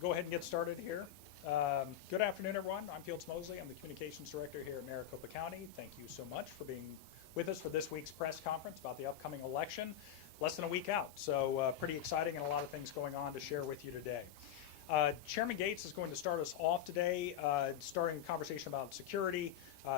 go ahead and get started here. Good afternoon, everyone. I'm Fields Mosley. I'm the Communications Director here at Maricopa County. Thank you so much for being with us for this week's press conference about the upcoming election. Less than a week out, so pretty exciting and a lot of things going on to share with you today. Chairman Gates is going to start us off today, starting a conversation about security,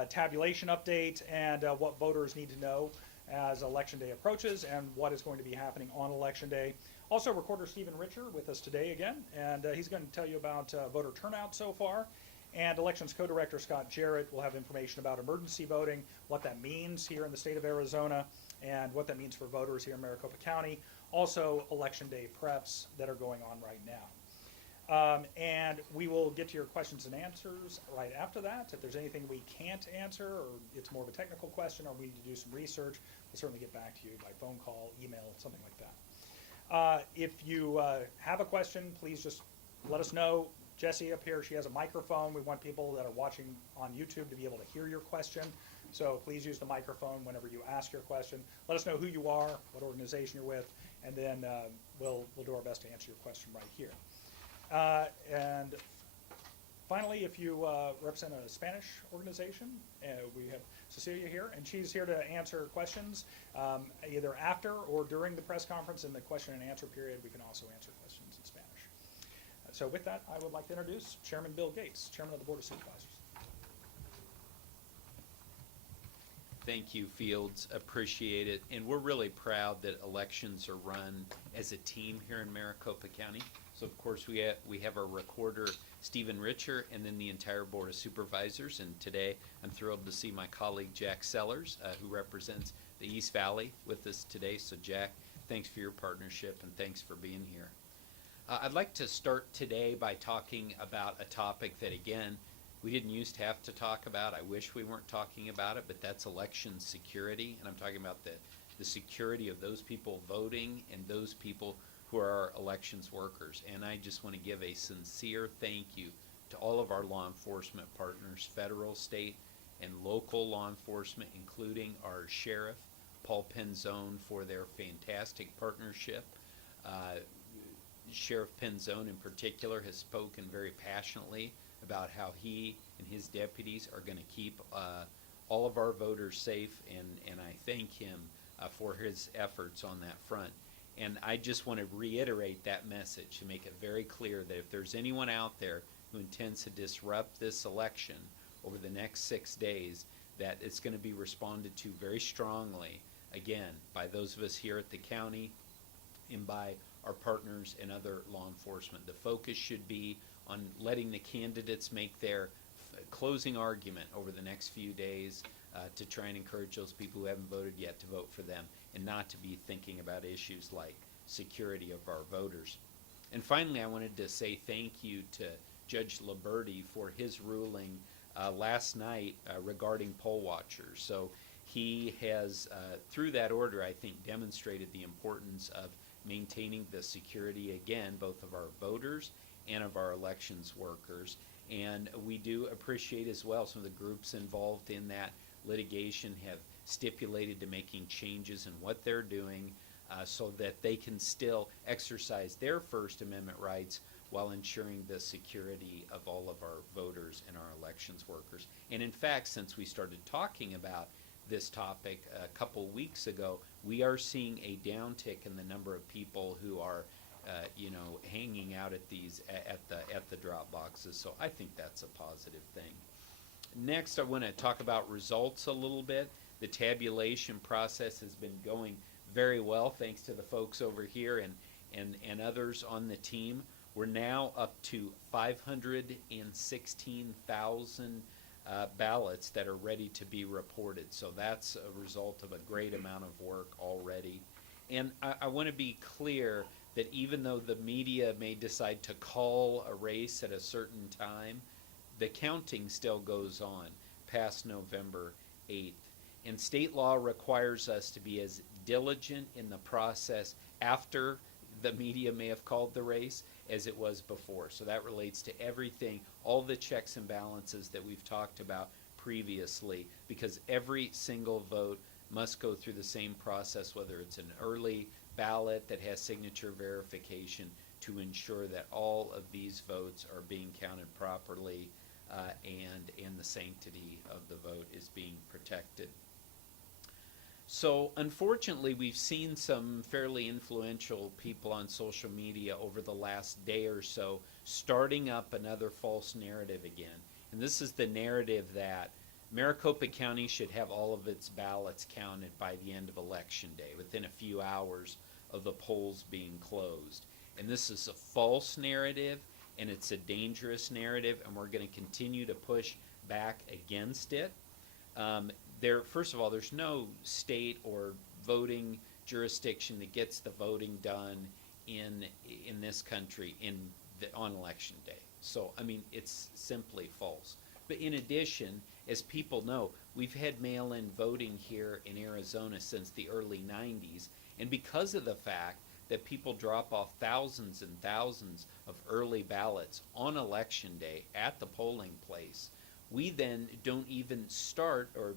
tabulation update, and what voters need to know as Election Day approaches and what is going to be happening on Election Day. Also, Recorder Stephen Richer with us today again, and he's going to tell you about voter turnout so far. And Elections Co-Director Scott Jarrett will have information about emergency voting, what that means here in the state of Arizona, and what that means for voters here in Maricopa County. Also, Election Day preps that are going on right now. And we will get to your questions and answers right after that. If there's anything we can't answer, or it's more of a technical question, or we need to do some research, we'll certainly get back to you by phone call, email, something like that. If you have a question, please just let us know. Jessie up here, she has a microphone. We want people that are watching on YouTube to be able to hear your question. So please use the microphone whenever you ask your question. Let us know who you are, what organization you're with, and then we'll do our best to answer your question right here. And finally, if you represent a Spanish organization, we have Cecilia here, and she's here to answer questions either after or during the press conference. In the question and answer period, we can also answer questions in Spanish. So with that, I would like to introduce Chairman Bill Gates, Chairman of the Board of Supervisors. Thank you, Fields. Appreciate it. And we're really proud that elections are run as a team here in Maricopa County. So, of course, we have our recorder, Stephen Richer, and then the entire Board of Supervisors. And today, I'm thrilled to see my colleague, Jack Sellers, who represents the East Valley with us today. So, Jack, thanks for your partnership and thanks for being here. I'd like to start today by talking about a topic that, again, we didn't used to have to talk about. I wish we weren't talking about it, but that's election security. And I'm talking about the security of those people voting and those people who are our elections workers. And I just want to give a sincere thank you to all of our law enforcement partners, federal, state, and local law enforcement, including our sheriff, Paul Penzone, for their fantastic partnership. Sheriff Penzone in particular has spoken very passionately about how he and his deputies are going to keep all of our voters safe, and I thank him for his efforts on that front. And I just want to reiterate that message to make it very clear that if there's anyone out there who intends to disrupt this election over the next 6 days, that it's going to be responded to very strongly, again, by those of us here at the county and by our partners and other law enforcement. The focus should be on letting the candidates make their closing argument over the next few days to try and encourage those people who haven't voted yet to vote for them, and not to be thinking about issues like security of our voters. And finally, I wanted to say thank you to Judge Liberti for his ruling last night regarding poll watchers. So he has, through that order, I think, demonstrated the importance of maintaining the security, again, both of our voters and of our elections workers. And we do appreciate as well some of the groups involved in that litigation have stipulated to making changes in what they're doing so that they can still exercise their First Amendment rights while ensuring the security of all of our voters and our elections workers. And in fact, since we started talking about this topic a couple weeks ago, we are seeing a downtick in the number of people who are hanging out at these at the drop boxes. So I think that's a positive thing. Next, I want to talk about results a little bit. The tabulation process has been going very well, thanks to the folks over here and others on the team. We're now up to 516,000 ballots that are ready to be reported. So that's a result of a great amount of work already. And I want to be clear that even though the media may decide to call a race at a certain time, the counting still goes on past November 8th. And state law requires us to be as diligent in the process after the media may have called the race as it was before. So that relates to everything, all the checks and balances that we've talked about previously, because every single vote must go through the same process, whether it's an early ballot that has signature verification to ensure that all of these votes are being counted properly and the sanctity of the vote is being protected. So unfortunately, we've seen some fairly influential people on social media over the last day or so starting up another false narrative again. And this is the narrative that Maricopa County should have all of its ballots counted by the end of Election Day, within a few hours of the polls being closed. And this is a false narrative, and it's a dangerous narrative, and we're going to continue to push back against it. First of all, there's no state or voting jurisdiction that gets the voting done in this country on Election Day. So, I mean, it's simply false. But in addition, as people know, we've had mail-in voting here in Arizona since the early 90s, and because of the fact that people drop off thousands and thousands of early ballots on Election Day at the polling place, we then don't even start, or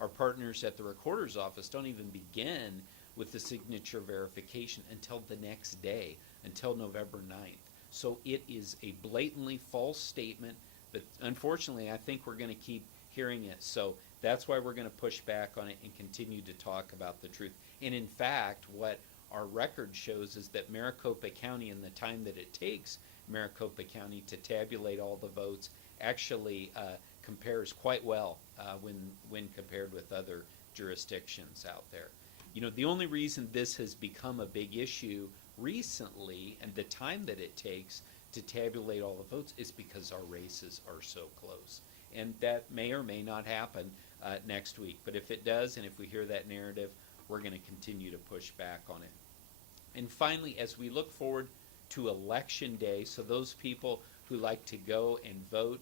our partners at the recorder's office don't even begin with the signature verification until the next day, until November 9th. So it is a blatantly false statement, but unfortunately I think we're going to keep hearing it. So that's why we're going to push back on it and continue to talk about the truth. And in fact, what our record shows is that Maricopa County, in the time that it takes Maricopa County to tabulate all the votes, actually compares quite well when compared with other jurisdictions out there. You know, the only reason this has become a big issue recently, and the time that it takes to tabulate all the votes, is because our races are so close. And that may or may not happen next week. But if it does, and if we hear that narrative, we're going to continue to push back on it. And finally, as we look forward to Election Day, so those people who like to go and vote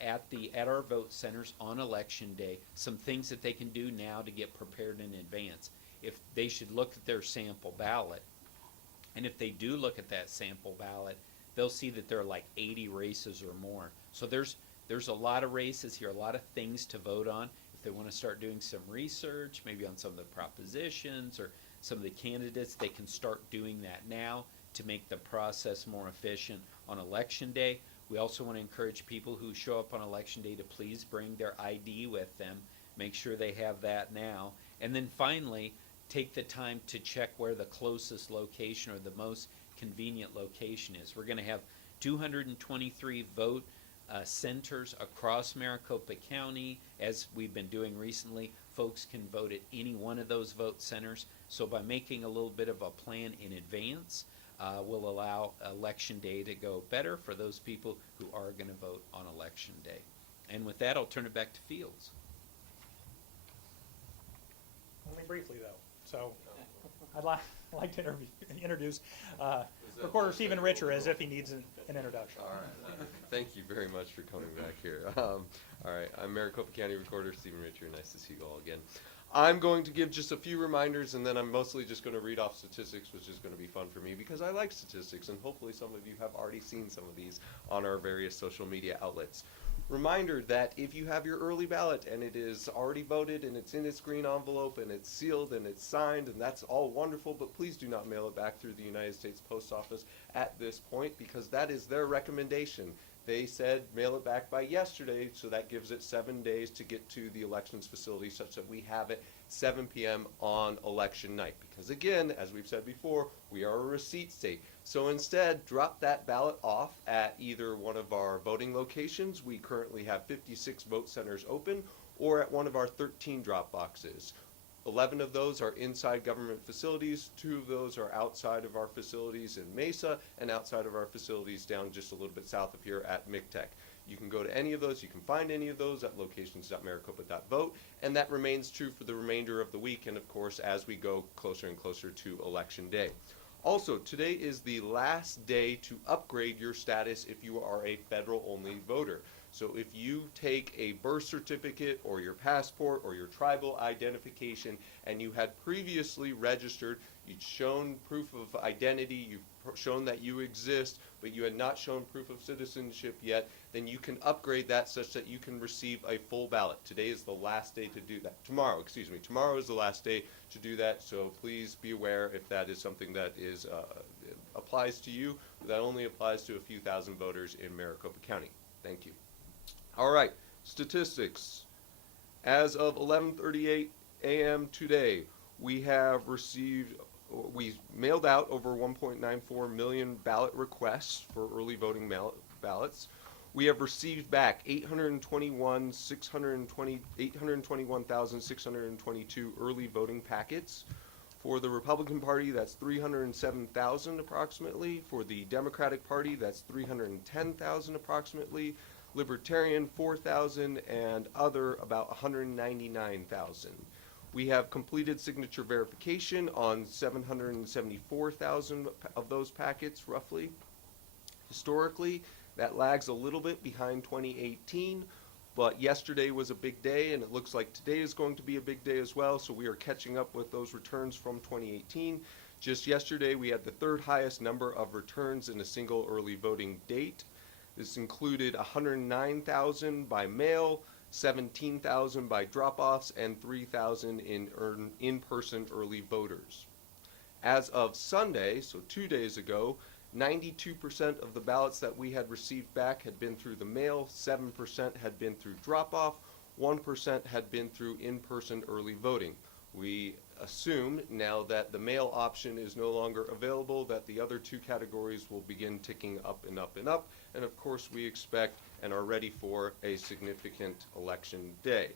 at our vote centers on Election Day, some things that they can do now to get prepared in advance. If they should look at their sample ballot, and if they do look at that sample ballot, they'll see that there are like 80 races or more. So there's a lot of races here, a lot of things to vote on. If they want to start doing some research, maybe on some of the propositions or some of the candidates, they can start doing that now to make the process more efficient on Election Day. We also want to encourage people who show up on Election Day to please bring their ID with them. Make sure they have that now. And then finally, take the time to check where the closest location or the most convenient location is. We're going to have 223 vote centers across Maricopa County. As we've been doing recently, folks can vote at any one of those vote centers. So by making a little bit of a plan in advance, will allow Election Day to go better for those people who are going to vote on Election Day. And with that, I'll turn it back to Fields. Only briefly, though. So I'd like to introduce Recorder Stephen Richer as if he needs an introduction. All right. Thank you very much for coming back here. All right. I'm Maricopa County Recorder Stephen Richer. Nice to see you all again. I'm going to give just a few reminders, and then I'm mostly just going to read off statistics, which is going to be fun for me because I like statistics, and hopefully some of you have already seen some of these on our various social media outlets. Reminder that if you have your early ballot and it is already voted and it's in its green envelope and it's sealed and it's signed, and that's all wonderful, but please do not mail it back through the United States Post Office at this point because that is their recommendation. They said mail it back by yesterday, so that gives it 7 days to get to the elections facility such that we have it 7 p.m. on election night. Because again, as we've said before, we are a receipt state. So instead, drop that ballot off at either one of our voting locations. We currently have 56 vote centers open, or at one of our 13 drop boxes. 11 of those are inside government facilities, 2 of those are outside of our facilities in Mesa, and outside of our facilities down just a little bit south of here at MCTEC. You can go to any of those, you can find any of those at locations.maricopa.vote, and that remains true for the remainder of the week, and of course as we go closer and closer to Election Day. Also, today is the last day to upgrade your status if you are a federal-only voter. So if you take a birth certificate or your passport or your tribal identification and you had previously registered, you'd shown proof of identity, you've shown that you exist, but you had not shown proof of citizenship yet, then you can upgrade that such that you can receive a full ballot. Today is the last day to do that. Tomorrow is the last day to do that, so please be aware if that is something that is applies to you. That only applies to a few thousand voters in Maricopa County. Thank you. All right, statistics. As of 11:38 a.m. today, we mailed out over 1.94 million ballot requests for early voting ballots. We have received back 821,622 early voting packets. For the Republican Party, that's 307,000 approximately. For the Democratic Party, that's 310,000 approximately. Libertarian, 4,000, and other, about 199,000. We have completed signature verification on 774,000 of those packets, roughly. Historically, that lags a little bit behind 2018, but yesterday was a big day, and it looks like today is going to be a big day as well, so we are catching up with those returns from 2018. Just yesterday, we had the third highest number of returns in a single early voting date. This included 109,000 by mail, 17,000 by drop-offs, and 3,000 in-person early voters. As of Sunday, so 2 days ago, 92% of the ballots that we had received back had been through the mail, 7% had been through drop-off, 1% had been through in-person early voting. We assume now that the mail option is no longer available that the other two categories will begin ticking up and up and up, and of course we expect and are ready for a significant election day.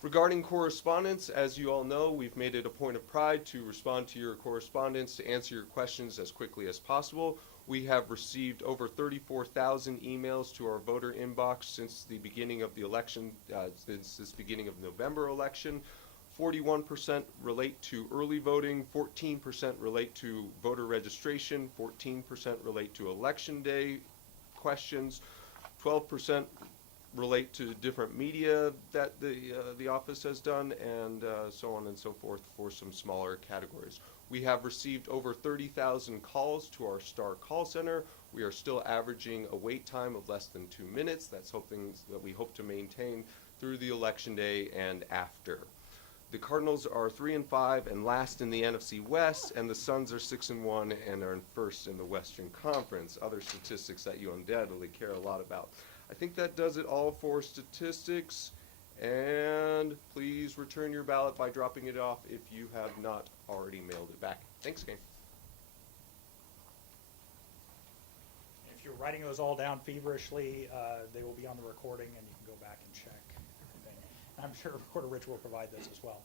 Regarding correspondence, as you all know, we've made it a point of pride to respond to your correspondence, to answer your questions as quickly as possible. We have received over 34,000 emails to our voter inbox since the beginning of the election, since this beginning of November election. 41% relate to early voting, 14% relate to voter registration, 14% relate to election day questions, 12% relate to different media that the office has done, and so on and so forth for some smaller categories. We have received over 30,000 calls to our STAR call center. We are still averaging a wait time of less than 2 minutes. That's something that we hope to maintain through the election day and after. The Cardinals are 3-5 and last in the NFC West, and the Suns are 6-1 and are in first in the Western Conference. Other statistics that you undoubtedly care a lot about. I think that does it all for statistics, and please return your ballot by dropping it off if you have not already mailed it back. Thanks, gang. If you're writing those all down feverishly, they will be on the recording, and you can go back and check everything. I'm sure Recorder Rich will provide this as well.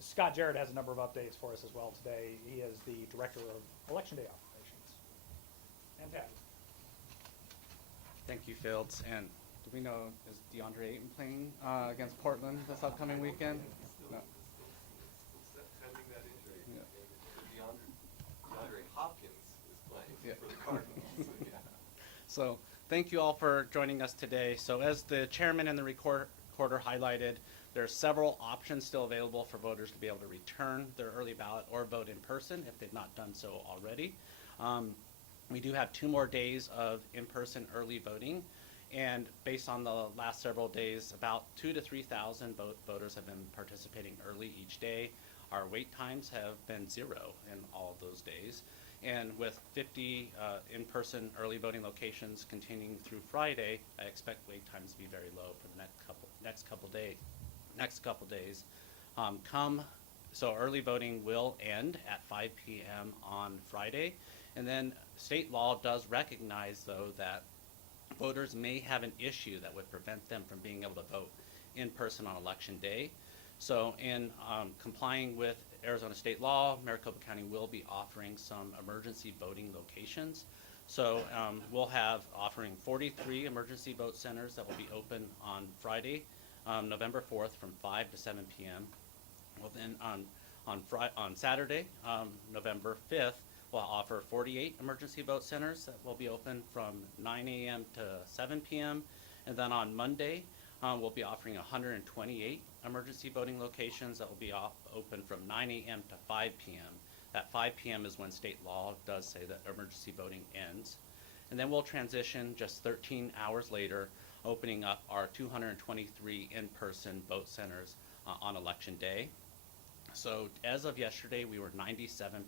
Scott Jarrett has a number of updates for us as well today. He is the Director of Election Day Operations. Fantastic. Thank you, Fields. And do we know, is DeAndre Ayton playing against Portland this upcoming weekend? No. Pending that injury. Yeah. DeAndre Hopkins is playing Yeah. for the Cardinals. So, yeah. So thank you all for joining us today. So as the chairman and the recorder highlighted, there are several options still available for voters to be able to return their early ballot or vote in person if they've not done so already. We do have 2 more days of in-person early voting, and based on the last several days, about 2,000 to 3,000 voters have been participating early each day. Our wait times have been 0 in all of those days, and with 50 in-person early voting locations continuing through Friday, I expect wait times to be very low for the next couple days. So early voting will end at 5 p.m. on Friday. And then state law does recognize, though, that voters may have an issue that would prevent them from being able to vote in person on election day. So in complying with Arizona state law, Maricopa County will be offering some emergency voting locations. So we'll have offering 43 emergency vote centers that will be open on Friday, November 4th from 5 to 7 p.m. Well, then on Saturday, November 5th, we'll offer 48 emergency vote centers that will be open from 9 a.m. to 7 p.m. And then on Monday, we'll be offering 128 emergency voting locations that will be open from 9 a.m. to 5 p.m. That 5 p.m. is when state law does say that emergency voting ends. And then we'll transition just 13 hours later, opening up our 223 in-person vote centers on Election Day. So as of yesterday, we were 97%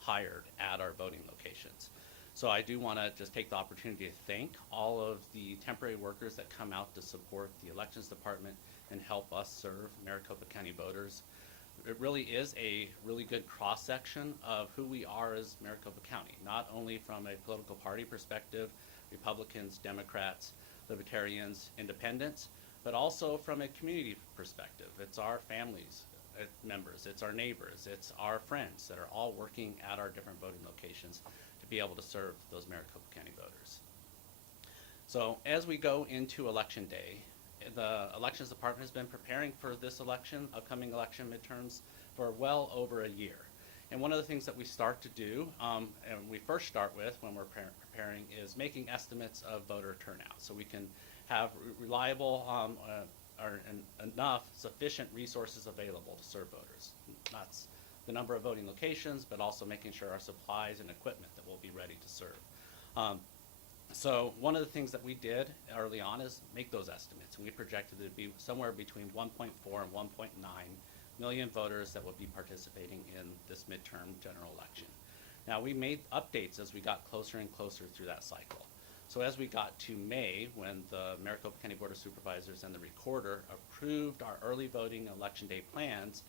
hired at our voting locations. So I do want to just take the opportunity to thank all of the temporary workers that come out to support the elections department and help us serve Maricopa County voters. It really is a really good cross-section of who we are as Maricopa County, not only from a political party perspective, Republicans, Democrats, Libertarians, Independents, but also from a community perspective. It's our families, members, it's our neighbors, it's our friends that are all working at our different voting locations to be able to serve those Maricopa County voters. So as we go into Election Day, the Elections Department has been preparing for this election, upcoming election midterms, for well over a year. And one of the things that we start to do, and we first start with when we're preparing, is making estimates of voter turnout, so we can have reliable enough sufficient resources available to serve voters. That's the number of voting locations, but also making sure our supplies and equipment that will be ready to serve. So one of the things that we did early on is make those estimates, and we projected it to be somewhere between 1.4 and 1.9 million voters that will be participating in this midterm general election. Now, we made updates as we got closer and closer through that cycle. So as we got to May, when the Maricopa County Board of Supervisors and the Recorder approved our early voting Election Day plans,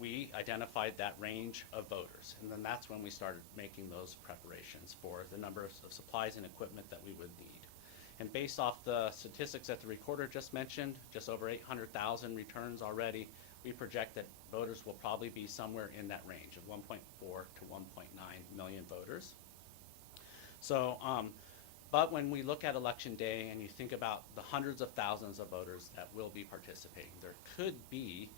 we identified that range of voters. And then that's when we started making those preparations for the number of supplies and equipment that we would need. And based off the statistics that the Recorder just mentioned, just over 800,000 returns already, we project that voters will probably be somewhere in that range of 1.4 to 1.9 million voters. So, but when we look at Election Day and you think about the hundreds of thousands of voters that will be participating, there could be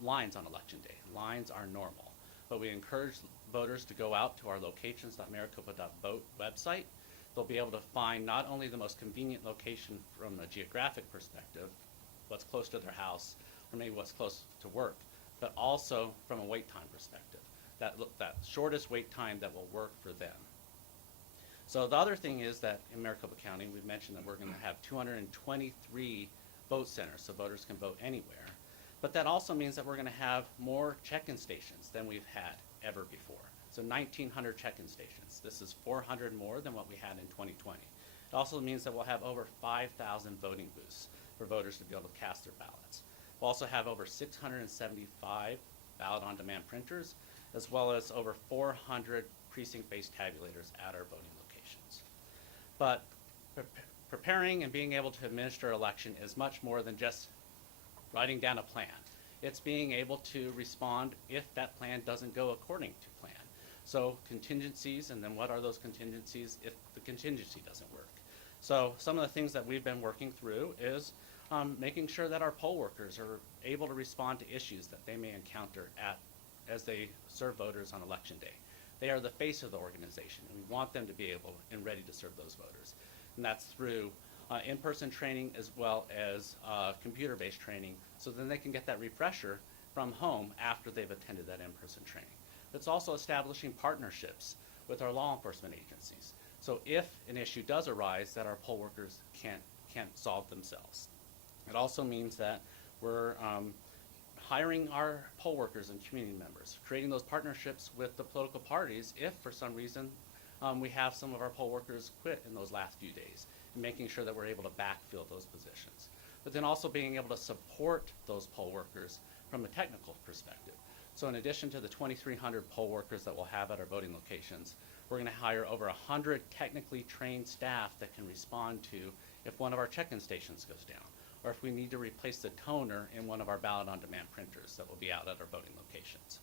lines on Election Day. Lines are normal, but we encourage voters to go out to our locations.maricopa.vote website. They'll be able to find not only the most convenient location from a geographic perspective, what's close to their house, or maybe what's close to work, but also from a wait time perspective, that shortest wait time that will work for them. So the other thing is that in Maricopa County, we've mentioned that we're going to have 223 vote centers, so voters can vote anywhere. But that also means that we're going to have more check-in stations than we've had ever before. So 1,900 check-in stations. This is 400 more than what we had in 2020. It also means that we'll have over 5,000 voting booths for voters to be able to cast their ballots. We'll also have over 675 ballot-on-demand printers, as well as over 400 precinct-based tabulators at our voting locations. But preparing and being able to administer an election is much more than just writing down a plan. It's being able to respond if that plan doesn't go according to plan. So contingencies, and then what are those contingencies if the contingency doesn't work? So some of the things that we've been working through is making sure that our poll workers are able to respond to issues that they may encounter as they serve voters on Election Day. They are the face of the organization, and we want them to be able and ready to serve those voters. And that's through in-person training as well as computer-based training, so then they can get that refresher from home after they've attended that in-person training. It's also establishing partnerships with our law enforcement agencies. So if an issue does arise that our poll workers can't solve themselves. It also means that we're hiring our poll workers and community members, creating those partnerships with the political parties if for some reason we have some of our poll workers quit in those last few days, and making sure that we're able to backfill those positions. But then also being able to support those poll workers from a technical perspective. So in addition to the 2,300 poll workers that we'll have at our voting locations, we're going to hire over 100 technically trained staff that can respond to if one of our check-in stations goes down, or if we need to replace the toner in one of our ballot-on-demand printers that will be out at our voting locations.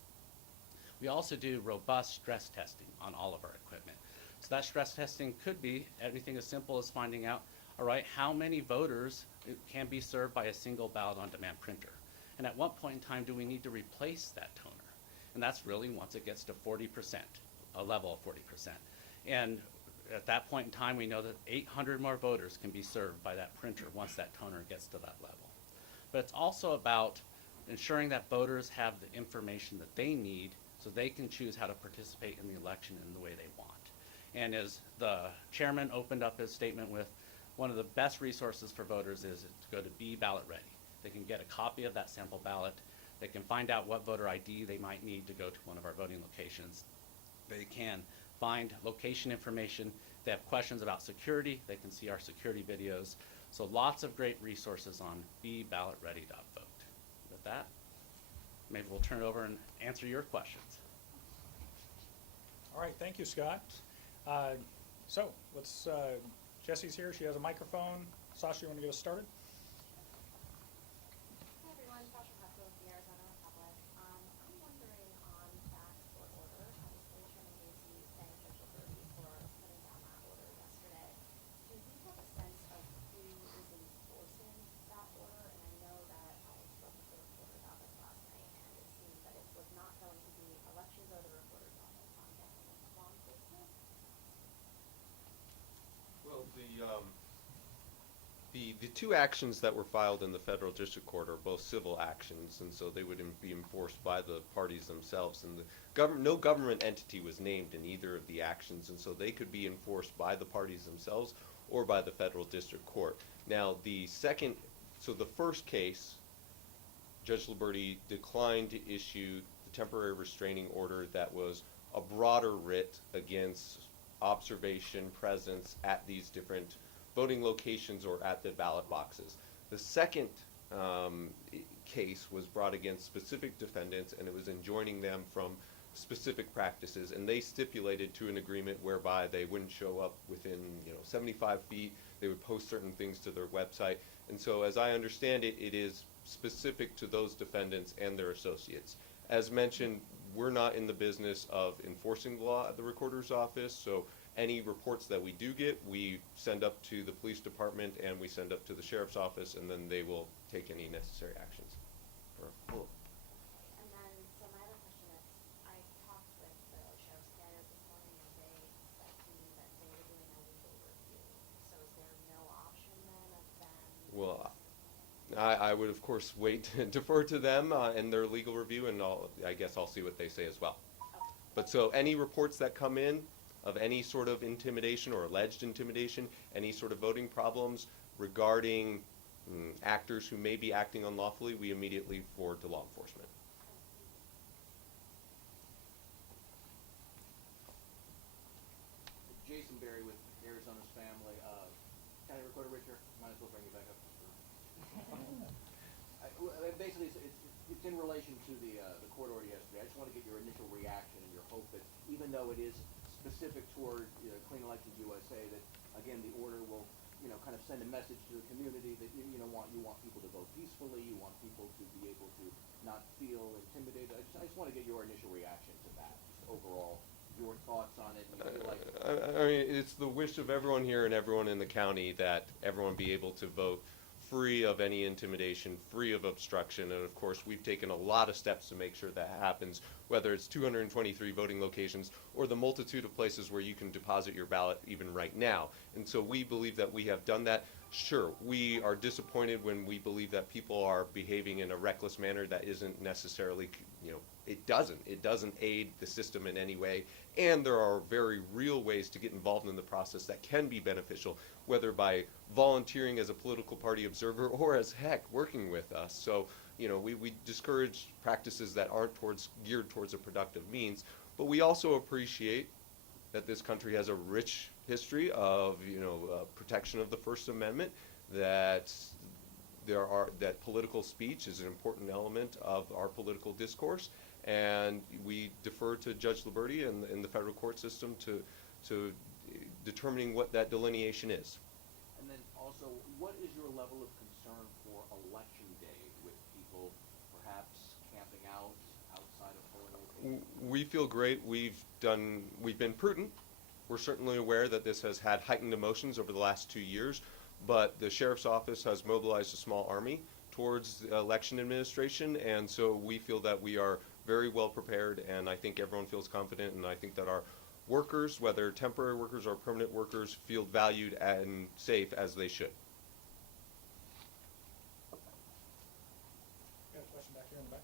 We also do robust stress testing on all of our equipment. So that stress testing could be everything as simple as finding out, all right, how many voters can be served by a single ballot-on-demand printer? And at what point in time do we need to replace that toner? And that's really once it gets to 40%, a level of 40%. And at that point in time, we know that 800 more voters can be served by that printer once that toner gets to that level. But it's also about ensuring that voters have the information that they need so they can choose how to participate in the election in the way they want. And as the chairman opened up his statement with, one of the best resources for voters is to go to Be Ballot Ready. They can get a copy of that sample ballot. They can find out what voter ID they might need to go to one of our voting locations. They can find location information. If they have questions about security, they can see our security videos. So lots of great resources on BeBallotReady.vote. With that, maybe we'll turn it over and answer your questions. All right, thank you, Scott. So let's, Jesse's here, she has a microphone. Sasha, you want to get us started? Hi everyone, Sasha Hutzel with the Arizona Republic. I'm wondering on back court order, obviously Chairman Macy thanked Judge Liberty for putting down that order yesterday. Do we have a sense of who is enforcing that order? And I know that I spoke with the reporter about this last night, and it seems that it was not going to be elections or the reporter's office. I'm guessing it's law enforcement. Well, the two actions that were filed in the federal district court are both civil actions, and so they would be enforced by the parties themselves. And no government entity was named in either of the actions, and so they could be enforced by the parties themselves or by the federal district court. Now, the first case, Judge Liberty declined to issue the temporary restraining order that was a broader writ against observation, presence at these different voting locations or at the ballot boxes. The second case was brought against specific defendants, and it was enjoining them from specific practices, and they stipulated to an agreement whereby they wouldn't show up within 75 feet. They would post certain things to their website, and so as I understand it, it is specific to those defendants and their associates. As mentioned, we're not in the business of enforcing the law at the recorder's office, so any reports that we do get, we send up to the police department and we send up to the sheriff's office, and then they will take any necessary actions. And then, so my other question is, I talked with the sheriff's standard this morning, and they said to me that they were doing a legal review. So is there no option then of them? Well, I would, of course, wait and defer to them and their legal review, and I guess I'll see what they say as well. Okay. But so any reports that come in of any sort of intimidation or alleged intimidation, any sort of voting problems regarding actors who may be acting unlawfully, we immediately forward to law enforcement. Jason Berry with Arizona's Family. County Recorder Richard, might as well bring you back up. Basically, it's in relation to the court order yesterday. I just want to get your initial reaction and your hope that even though it is specific toward Clean Elections USA, that again the order will kind of send a message to the community that you want people to vote peacefully, you want people to be able to not feel intimidated. I just want to get your initial reaction to that, just overall your thoughts on it. And you feel like I mean, it's the wish of everyone here and everyone in the county that everyone be able to vote free of any intimidation, free of obstruction, and of course we've taken a lot of steps to make sure that happens, whether it's 223 voting locations or the multitude of places where you can deposit your ballot even right now. And so we believe that we have done that. Sure, we are disappointed when we believe that people are behaving in a reckless manner that isn't necessarily, it doesn't aid the system in any way, and there are very real ways to get involved in the process that can be beneficial, whether by volunteering as a political party observer or as heck working with us. So we discourage practices that aren't geared towards a productive means, but we also appreciate that this country has a rich history of protection of the First Amendment, that political speech is an important element of our political discourse, and we defer to Judge Liberty and the federal court system to determining what that delineation is. and then also, what is your level of concern for Election Day with people perhaps camping out outside of polling locations? We feel great. We've been prudent. We're certainly aware that this has had heightened emotions over the last 2 years, but the Sheriff's Office has mobilized a small army towards the election administration, and so we feel that we are very well prepared, and I think everyone feels confident, and I think that our workers, whether temporary workers or permanent workers, feel valued and safe as they should. Got a question back here in the back?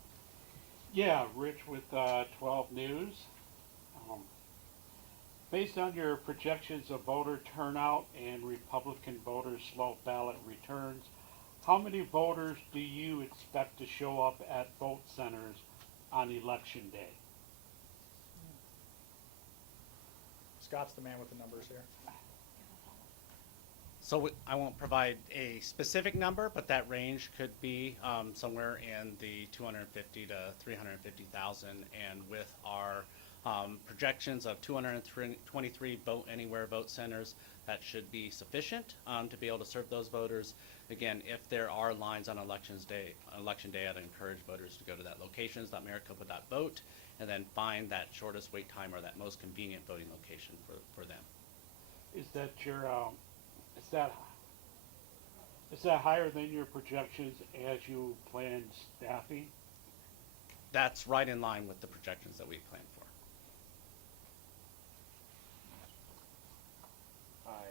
Yeah, Rich with 12 News. Based on your projections of voter turnout and Republican voters' slow ballot returns, how many voters do you expect to show up at vote centers on election day? Scott's the man with the numbers here. So I won't provide a specific number, but that range could be somewhere in the 250 to 350,000, and with our projections of 223 vote anywhere vote centers, that should be sufficient to be able to serve those voters. Again, if there are lines on election day, I'd encourage voters to go to that locations.maricopa.vote and then find that shortest wait time or that most convenient voting location for them. Is that your is that higher than your projections as you plan staffing? That's right in line with the projections that we planned for. Hi,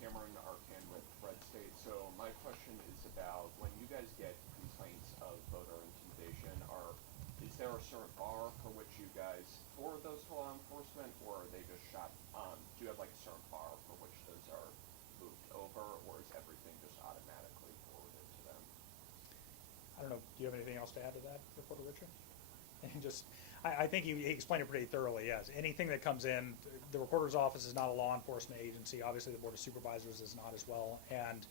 Cameron Arcan with Red State. So my question is about when you guys get complaints of voter intimidation, is there a certain bar for which you guys forward those to law enforcement, or are they just shot? Do you have like a certain bar for which those are moved over, or is everything just automatically forwarded to them? I don't know, do you have anything else to add to that, Reporter Richard? And just, I think he explained it pretty thoroughly, yes. Anything that comes in, the recorder's office is not a law enforcement agency. Obviously, the Board of Supervisors is not as well. And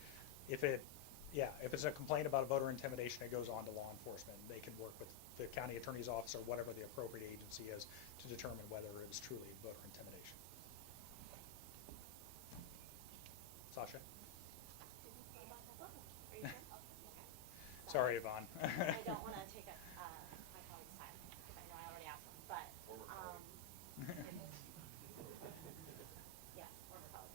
if it's a complaint about voter intimidation, it goes on to law enforcement. They can work with the county attorney's office or whatever the appropriate agency is to determine whether it was truly voter intimidation. Sasha? Are you sure? Oh, okay. Sorry, Yvonne. I don't want to take up my colleague's time, because I know I already asked him, but, yeah, former colleague.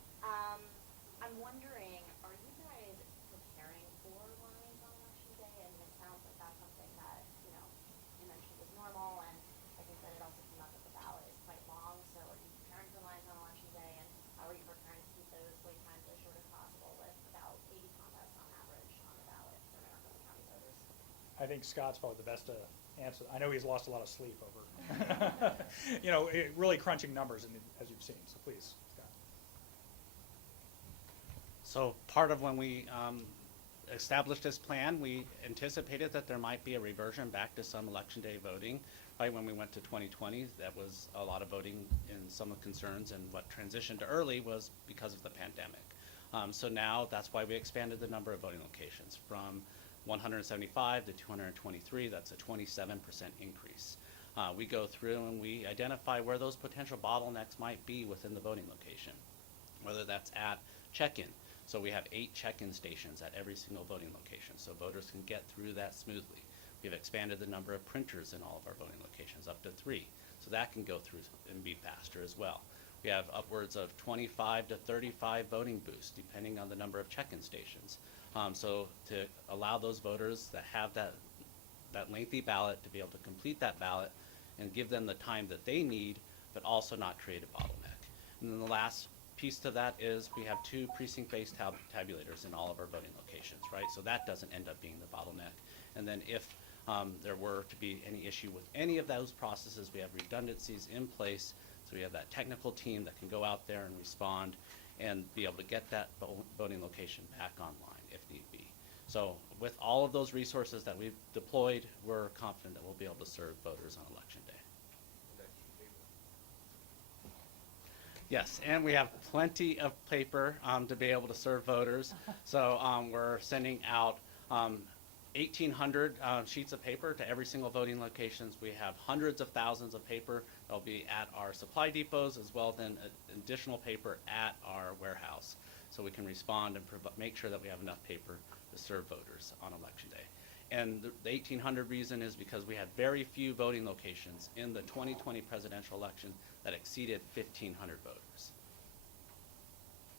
I'm wondering, are you guys preparing for lines on election day? I mean, it sounds like that's something that, you mentioned was normal, and like I said, it also came up that the ballot is quite long, so are you preparing for lines on election day, and how are you preparing to keep those wait times as short as possible with about 80 contests on average on the ballot for Maricopa County voters? I think Scott's probably the best to answer. I know he's lost a lot of sleep over, really crunching numbers, as you've seen. So please, Scott. So part of when we established this plan, we anticipated that there might be a reversion back to some election day voting. Right when we went to 2020, that was a lot of voting in some of concerns, and what transitioned to early was because of the pandemic. So now that's why we expanded the number of voting locations from 175 to 223. That's a 27% increase. We go through and we identify where those potential bottlenecks might be within the voting location, whether that's at check-in. So we have 8 check-in stations at every single voting location, so voters can get through that smoothly. We've expanded the number of printers in all of our voting locations up to 3, so that can go through and be faster as well. We have upwards of 25 to 35 voting booths, depending on the number of check-in stations. So to allow those voters that have that lengthy ballot to be able to complete that ballot and give them the time that they need, but also not create a bottleneck. And then the last piece to that is we have 2 precinct-based tabulators in all of our voting locations, right? So that doesn't end up being the bottleneck. And then if there were to be any issue with any of those processes, we have redundancies in place. So we have that technical team that can go out there and respond and be able to get that voting location back online if need be. So with all of those resources that we've deployed, we're confident that we'll be able to serve voters on election day. Yes, and we have plenty of paper to be able to serve voters. So we're sending out 1,800 sheets of paper to every single voting locations. We have hundreds of thousands of paper that'll be at our supply depots, as well as additional paper at our warehouse, so we can respond and make sure that we have enough paper to serve voters on election day. And the 1,800 reason is because we had very few voting locations in the 2020 presidential election that exceeded 1,500 voters.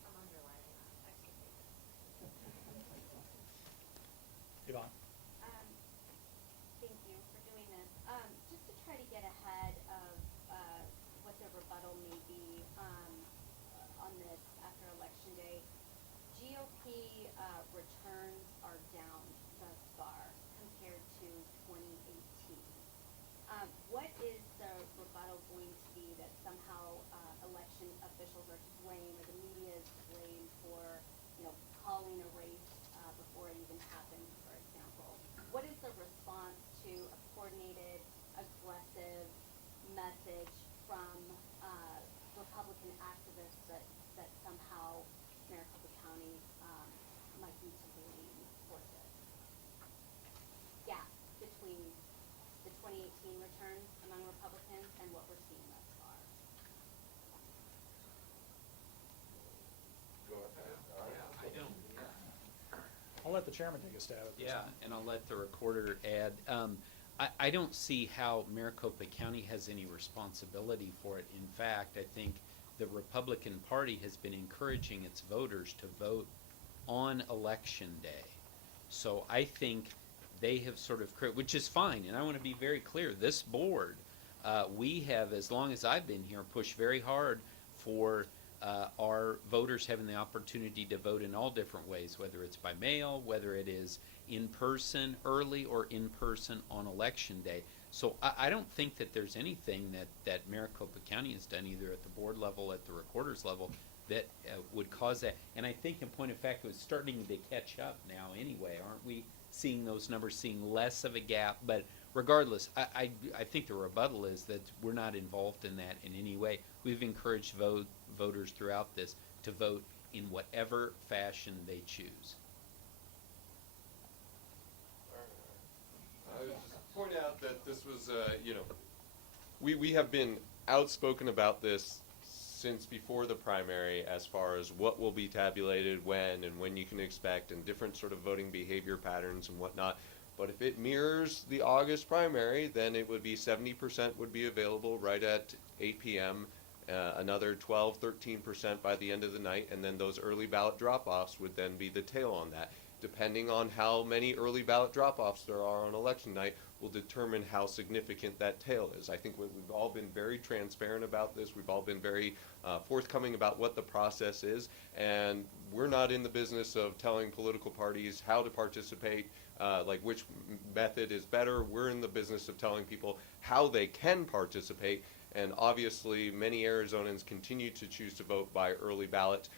I'm underlining that extra paper. Yvonne? Thank you for doing this. Just to try to get ahead of what the rebuttal may be GOP returns are down thus far compared to 2018. What is the rebuttal going to be that somehow election officials are to blame, or the media is to blame for, calling a race before it even happened, for example? What is the response to a coordinated, aggressive message from Republican activists that somehow Maricopa County might be to blame for this gap between the 2018 returns among Republicans and what we're seeing thus far? I don't. I'll let the chairman take a stab at this Yeah, one. and I'll let the recorder add. I don't see how Maricopa County has any responsibility for it. In fact, I think the Republican Party has been encouraging its voters to vote on election day. So I think they have sort of, which is fine, and I want to be very clear, this board, we have, as long as I've been here, pushed very hard for our voters having the opportunity to vote in all different ways, whether it's by mail, whether it is in person early or in person on election day. So I don't think that there's anything that Maricopa County has done, either at the board level, at the recorder's level, that would cause that. And I think, in point of fact, it's starting to catch up now anyway. Aren't we seeing those numbers, seeing less of a gap? But regardless, I think the rebuttal is that we're not involved in that in any way. We've encouraged voters throughout this to vote in whatever fashion they choose. I would just point out that this was, we have been outspoken about this since before the primary, as far as what will be tabulated when and when you can expect, and different sort of voting behavior patterns and whatnot. But if it mirrors the August primary, then it would be 70% would be available right at 8 p.m., another 12, 13% by the end of the night, and then those early ballot drop-offs would then be the tail on that. Depending on how many early ballot drop-offs there are on election night will determine how significant that tail is. I think we've all been very transparent about this. We've all been very forthcoming about what the process is, and we're not in the business of telling political parties how to participate, like which method is better. We're in the business of telling people how they can participate, and obviously many Arizonans continue to choose to vote by early ballot.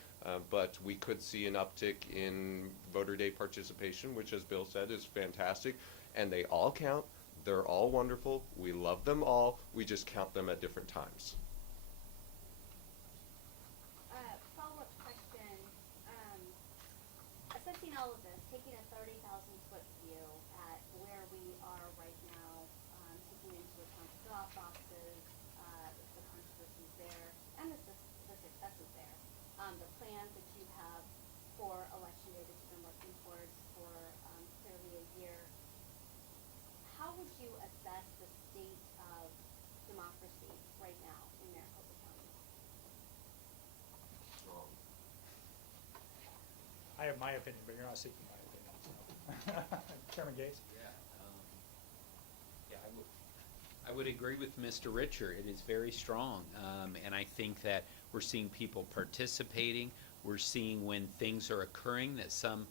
But we could see an uptick in voter day participation, which, as Bill said, is fantastic. And they all count. They're all wonderful. We love them all. We just count them at different times. Follow-up question. Assessing all of this, taking a 30,000-foot view at where we are right now, taking into account the drop boxes, the controversies there, and the successes there. The plans that you have for election day that you've been working towards for clearly a year. How would you assess the state of democracy right now in Maricopa County? I have my opinion, but you're not seeking my opinion. So. Chairman Gates? I would agree with Mr. Richer. It is very strong, and I think that we're seeing people participating. We're seeing when things are occurring that some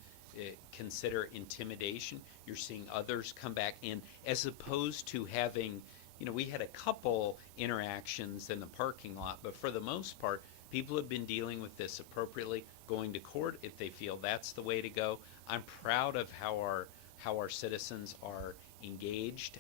consider intimidation. You're seeing others come back in, as opposed to having, we had a couple interactions in the parking lot, but for the most part, people have been dealing with this appropriately, going to court if they feel that's the way to go. I'm proud of how our citizens are engaged.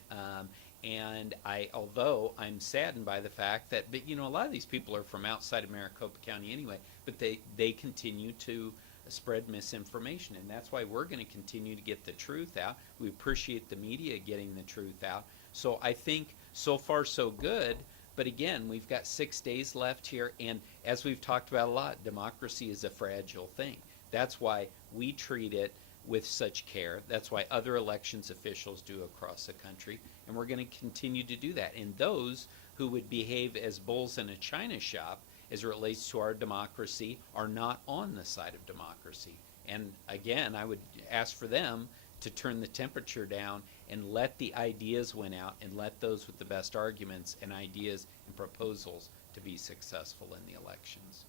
And although I'm saddened by the fact that, a lot of these people are from outside of Maricopa County anyway, but they continue to spread misinformation, and that's why we're going to continue to get the truth out. We appreciate the media getting the truth out. So I think so far so good, but again, we've got 6 days left here, and as we've talked about a lot, democracy is a fragile thing. That's why we treat it with such care. That's why other elections officials do across the country, and we're going to continue to do that. And those who would behave as bulls in a china shop as it relates to our democracy are not on the side of democracy. And again, I would ask for them to turn the temperature down and let the ideas win out, and let those with the best arguments and ideas and proposals to be successful in the elections.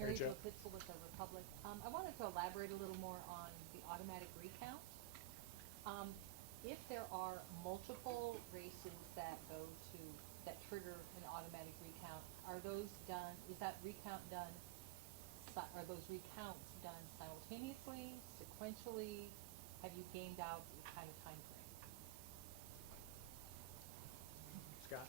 Mary Jo. Jo Pitzel with the Republic. I wanted to elaborate a little more on the automatic recount. If there are multiple races that trigger an automatic recount, are those done, is that recount done, are those recounts done simultaneously, sequentially? Have you gamed out the kind of time frame? Scott?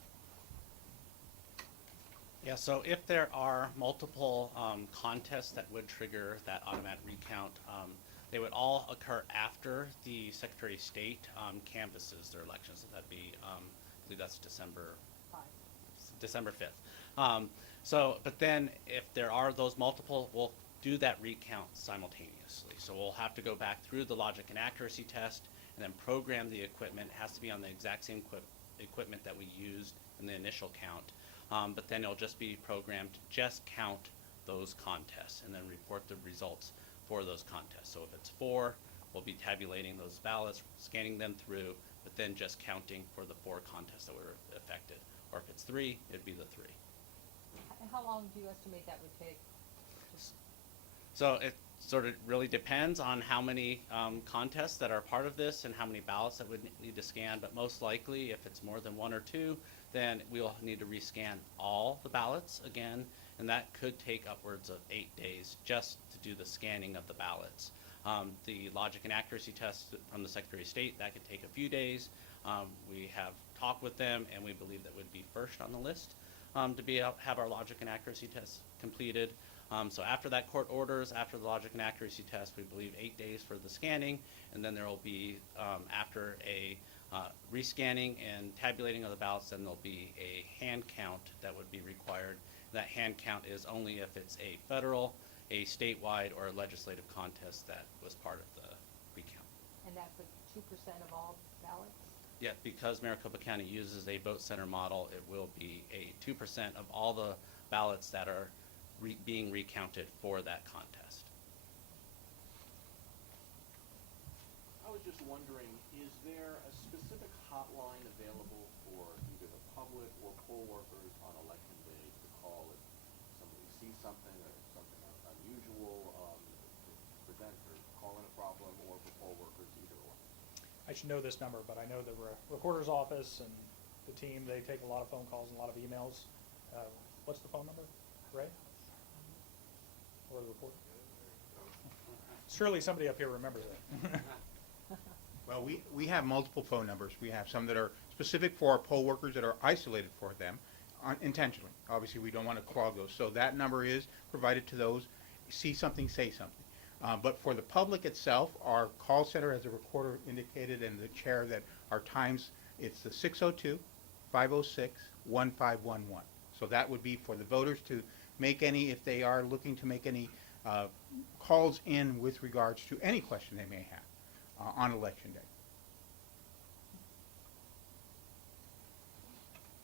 Yeah, so if there are multiple contests that would trigger that automatic recount, they would all occur after the Secretary of State canvasses their elections. So that'd be, I believe that's December 5th. But then if there are those multiple, we'll do that recount simultaneously. So we'll have to go back through the logic and accuracy test and then program the equipment. It has to be on the exact same equipment that we used in the initial count. But then it'll just be programmed to just count those contests and then report the results for those contests. So if it's 4, we'll be tabulating those ballots, scanning them through, but then just counting for the 4 contests that were affected. Or if it's 3, it'd be the 3. And how long do you estimate that would take? So it sort of really depends on how many contests that are part of this and how many ballots that would need to scan. But most likely, if it's more than 1 or 2, then we'll need to rescan all the ballots again. And that could take upwards of 8 days just to do the scanning of the ballots. The logic and accuracy test from the Secretary of State, that could take a few days. We have talked with them, and we believe that would be first on the list to have our logic and accuracy test completed. So after that court orders, after the logic and accuracy test, we believe 8 days for the scanning, and then there will be, after a rescanning and tabulating of the ballots, then there'll be a hand count that would be required. That hand count is only if it's a federal, a statewide, or a legislative contest that was part of the recount. And that's a 2% of all ballots? Yeah, because Maricopa County uses a vote center model, it will be a 2% of all the ballots that are being recounted for that contest. I was just wondering, is there a specific hotline available for either the public or poll workers on election day to call if somebody sees something or something unusual to present or call in a problem, or for poll workers, either or? I should know this number, but I know the recorder's office and the team, they take a lot of phone calls and a lot of emails. What's the phone number, Ray? Or the report? Surely somebody up here remembers it. Well, we have multiple phone numbers. We have some that are specific for our poll workers that are isolated for them intentionally. Obviously, we don't want to clog those. So that number is provided to those. See something, say something. But for the public itself, our call center, as the recorder indicated, and the chair, that our times, it's the 602-506-1511. So that would be for the voters to make any, if they are looking to make any calls in with regards to any question they may have on election day.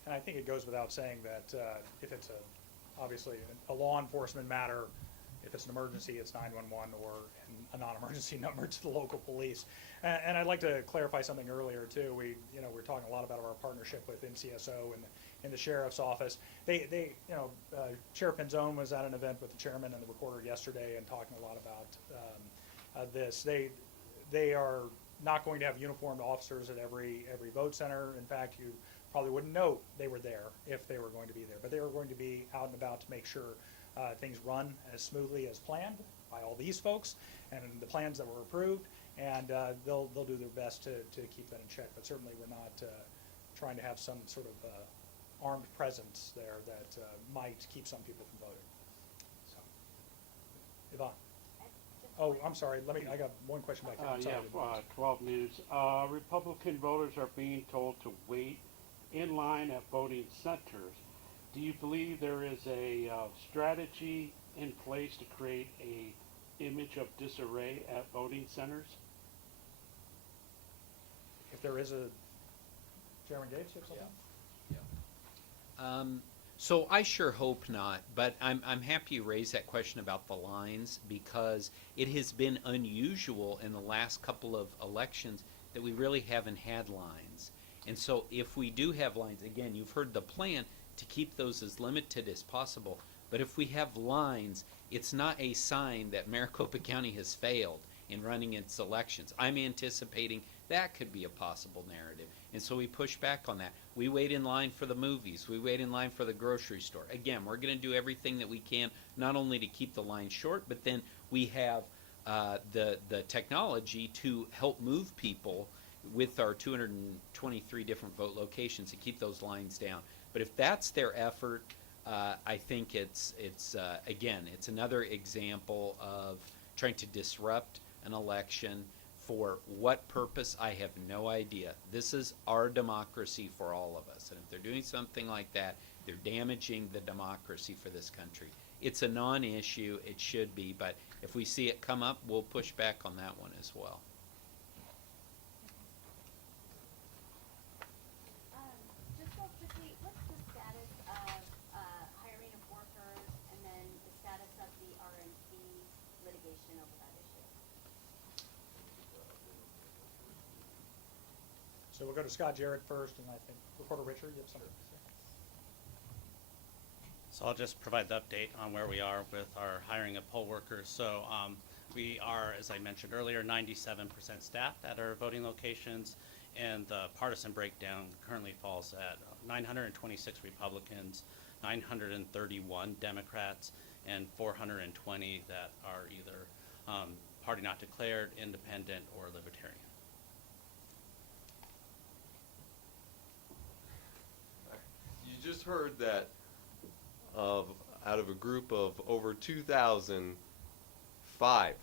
And I think it goes without saying that if it's obviously a law enforcement matter, if it's an emergency, it's 911 or a non-emergency number to the local police. And I'd like to clarify something earlier too. We're talking a lot about our partnership with NCSO and the sheriff's office. Chair Penzone was at an event with the chairman and the recorder yesterday and talking a lot about this. They are not going to have uniformed officers at every vote center. In fact, you probably wouldn't know they were there if they were going to be there. But they were going to be out and about to make sure things run as smoothly as planned by all these folks and the plans that were approved. And they'll do their best to keep that in check. But certainly we're not trying to have some sort of armed presence there that might keep some people from voting. So, Yvonne. Oh, I'm sorry. I got one question back there. I'm sorry. 12 News. Republican voters are being told to wait in line at voting centers. Do you believe there is a strategy in place to create a image of disarray at voting centers? If there is a Chairman Gates, you have something? So I sure hope not, but I'm happy you raised that question about the lines, because it has been unusual in the last couple of elections that we really haven't had lines. And so if we do have lines, again, you've heard the plan to keep those as limited as possible, but if we have lines, it's not a sign that Maricopa County has failed in running its elections. I'm anticipating that could be a possible narrative. And so we push back on that. We wait in line for the movies. We wait in line for the grocery store. Again, we're going to do everything that we can, not only to keep the line short, but then we have the technology to help move people with our 223 different vote locations to keep those lines down. But if that's their effort, I think it's again, it's another example of trying to disrupt an election. For what purpose, I have no idea. This is our democracy for all of us. And if they're doing something like that, they're damaging the democracy for this country. It's a non-issue. It should be. But if we see it come up, we'll push back on that one as well. Just real quickly, what's the status of hiring of workers and then the status of the RMC's litigation over that issue? So we'll go to Scott Jarrett first, and I think Recorder Richard, you have something to say? So I'll just provide the update on where we are with our hiring of poll workers. So we are, as I mentioned earlier, 97% staffed at our voting locations, and the partisan breakdown currently falls at 926 Republicans, 931 Democrats, and 420 that are either party not declared, independent, or libertarian. You just heard that out of a group of over 2,000, 5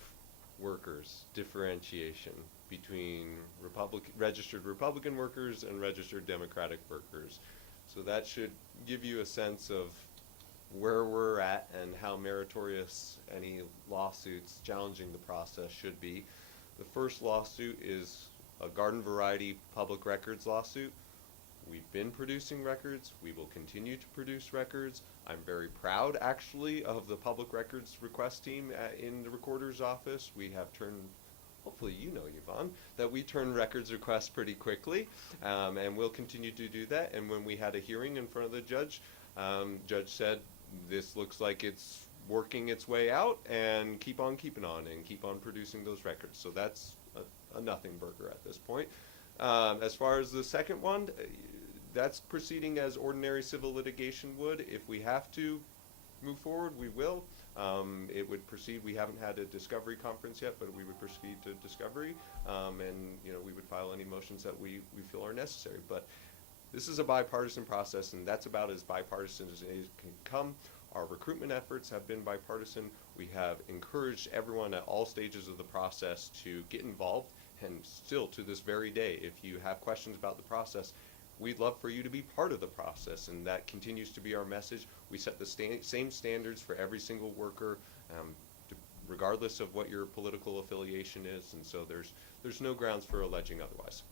workers differentiation between registered Republican workers and registered Democratic workers. So that should give you a sense of where we're at and how meritorious any lawsuits challenging the process should be. The first lawsuit is a garden variety public records lawsuit. We've been producing records. We will continue to produce records. I'm very proud, actually, of the public records request team in the recorder's office. We have turned, hopefully you know, Yvonne, that we turn records requests pretty quickly, and we'll continue to do that. And when we had a hearing in front of the judge, judge said, this looks like it's working its way out, and keep on keeping on and keep on producing those records. So that's a nothing burger at this point. As far as the second one, that's proceeding as ordinary civil litigation would. If we have to move forward, we will. It would proceed. We haven't had a discovery conference yet, but we would proceed to discovery, and we would file any motions that we feel are necessary. But this is a bipartisan process, and that's about as bipartisan as it can come. Our recruitment efforts have been bipartisan. We have encouraged everyone at all stages of the process to get involved, and still to this very day, if you have questions about the process, we'd love for you to be part of the process, and that continues to be our message. We set the same standards for every single worker, regardless of what your political affiliation is, and so there's no grounds for alleging otherwise.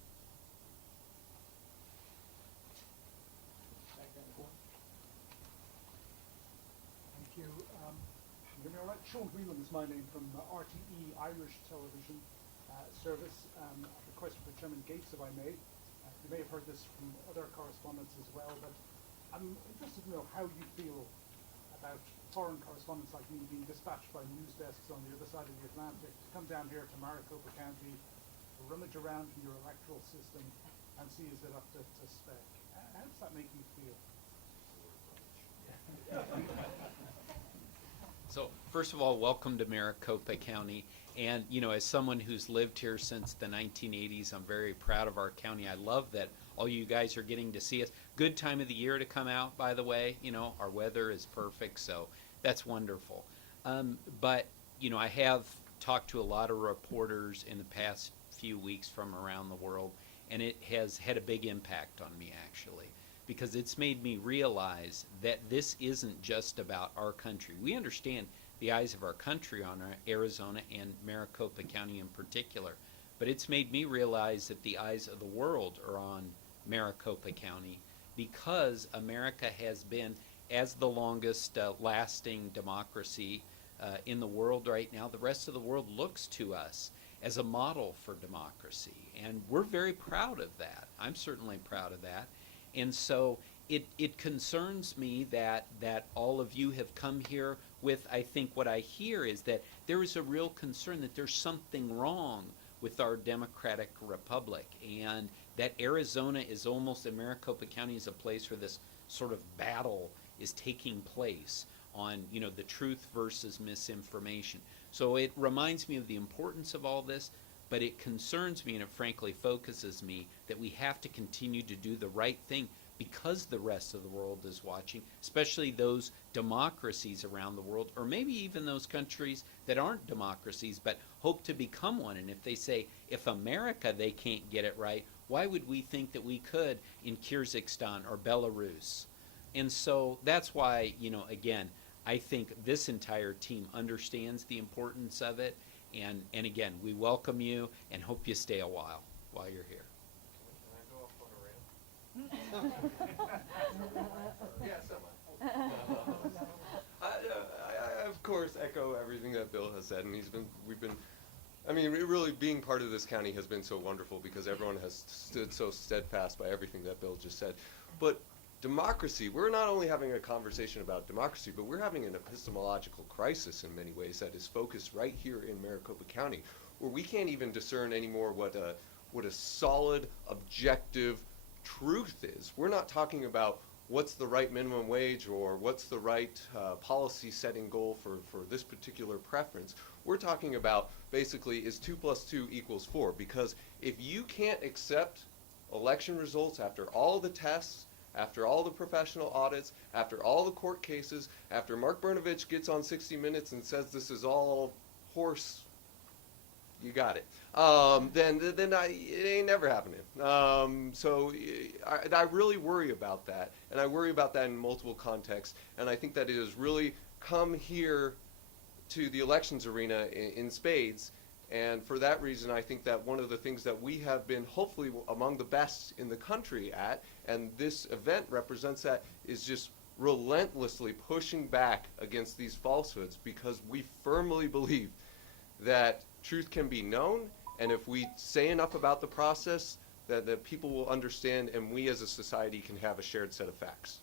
Thank you. You know, Sean Whelan is my name from RTE Irish Television Service. A question for Chairman Gates, if I may. You may have heard this from other correspondents as well, but I'm interested to know how you feel about foreign correspondents like me being dispatched by news desks on the other side of the Atlantic to come down here to Maricopa County, rummage around in your electoral system and see is it up to spec. How does that make you feel? So first of all, welcome to Maricopa County. And, as someone who's lived here since the 1980s, I'm very proud of our county. I love that all you guys are getting to see us. Good time of the year to come out, by the way. Our weather is perfect, so that's wonderful. But, I have talked to a lot of reporters in the past few weeks from around the world, and it has had a big impact on me, actually, because it's made me realize that this isn't just about our country. We understand the eyes of our country on Arizona and Maricopa County in particular, but it's made me realize that the eyes of the world are on Maricopa County because America has been, as the longest lasting democracy in the world right now, the rest of the world looks to us as a model for democracy, and we're very proud of that. I'm certainly proud of that. And so it concerns me that all of you have come here with, I think what I hear is that there is a real concern that there's something wrong with our democratic republic, and that Arizona is almost, and Maricopa County is a place where this sort of battle is taking place on, the truth versus misinformation. So it reminds me of the importance of all this, but it concerns me and it frankly focuses me that we have to continue to do the right thing because the rest of the world is watching, especially those democracies around the world, or maybe even those countries that aren't democracies but hope to become one. And if they say, if America, they can't get it right, why would we think that we could in Kyrgyzstan or Belarus? And so that's why, again, I think this entire team understands the importance of it. And again, we welcome you and hope you stay a while you're here. Can I go off on a rant? Yeah, I of course echo everything that Bill has said, and really being part of this county has been so wonderful because everyone has stood so steadfast by everything that Bill just said. But democracy, we're not only having a conversation about democracy, but we're having an epistemological crisis in many ways that is focused right here in Maricopa County, where we can't even discern anymore what a solid, objective truth is. We're not talking about what's the right minimum wage or what's the right policy setting goal for this particular preference. We're talking about basically is 2 + 2 = 4, because if you can't accept election results after all the tests, after all the professional audits, after all the court cases, after Mark Brnovich gets on 60 Minutes and says this is all horse, you got it. It ain't never happening. So I really worry about that, and I worry about that in multiple contexts. And I think that it has really come here to the elections arena in spades. And for that reason, I think that one of the things that we have been hopefully among the best in the country at, and this event represents that, is just relentlessly pushing back against these falsehoods, because we firmly believe that truth can be known, and if we say enough about the process, that people will understand, and we as a society can have a shared set of facts.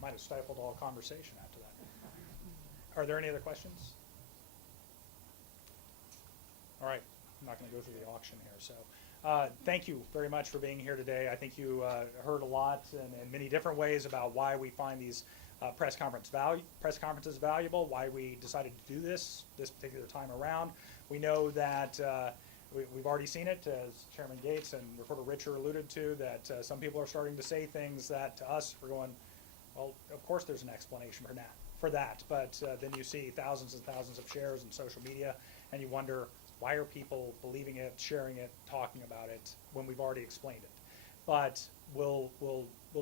Might have stifled all conversation after that. Are there any other questions? All right, I'm not going to go through the auction here. So thank you very much for being here today. I think you heard a lot in many different ways about why we find these press conferences valuable, why we decided to do this particular time around. We know that we've already seen it, as Chairman Gates and Reporter Richer alluded to, that some people are starting to say things that to us we're going, well, of course there's an explanation for that, but then you see thousands and thousands of shares in social media, and you wonder, why are people believing it, sharing it, talking about it, when we've already explained it? But we'll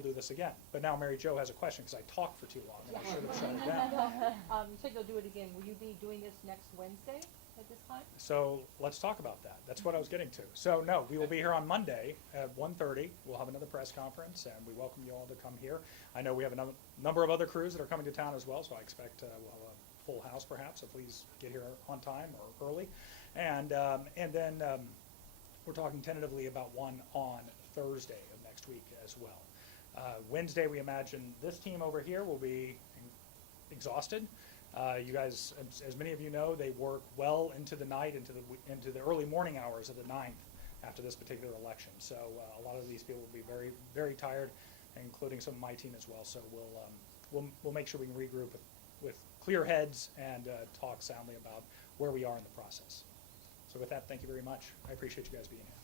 do this again. But now Mary Jo has a question, because I talked for too long, and I should have shut it down. You said you'll do it again. Will you be doing this next Wednesday at this time? So let's talk about that. That's what I was getting to. So no, we will be here on Monday at 1:30. We'll have another press conference, and we welcome you all to come here. I know we have a number of other crews that are coming to town as well, so I expect we'll have a full house perhaps, so please get here on time or early. And then we're talking tentatively about one on Thursday of next week as well. Wednesday, we imagine this team over here will be exhausted. You guys, as many of you know, they work well into the night, into the early morning hours of the 9th after this particular election. So a lot of these people will be very, very tired, including some of my team as well. So we'll make sure we can regroup with clear heads and talk soundly about where we are in the process. So with that, thank you very much. I appreciate you guys being here.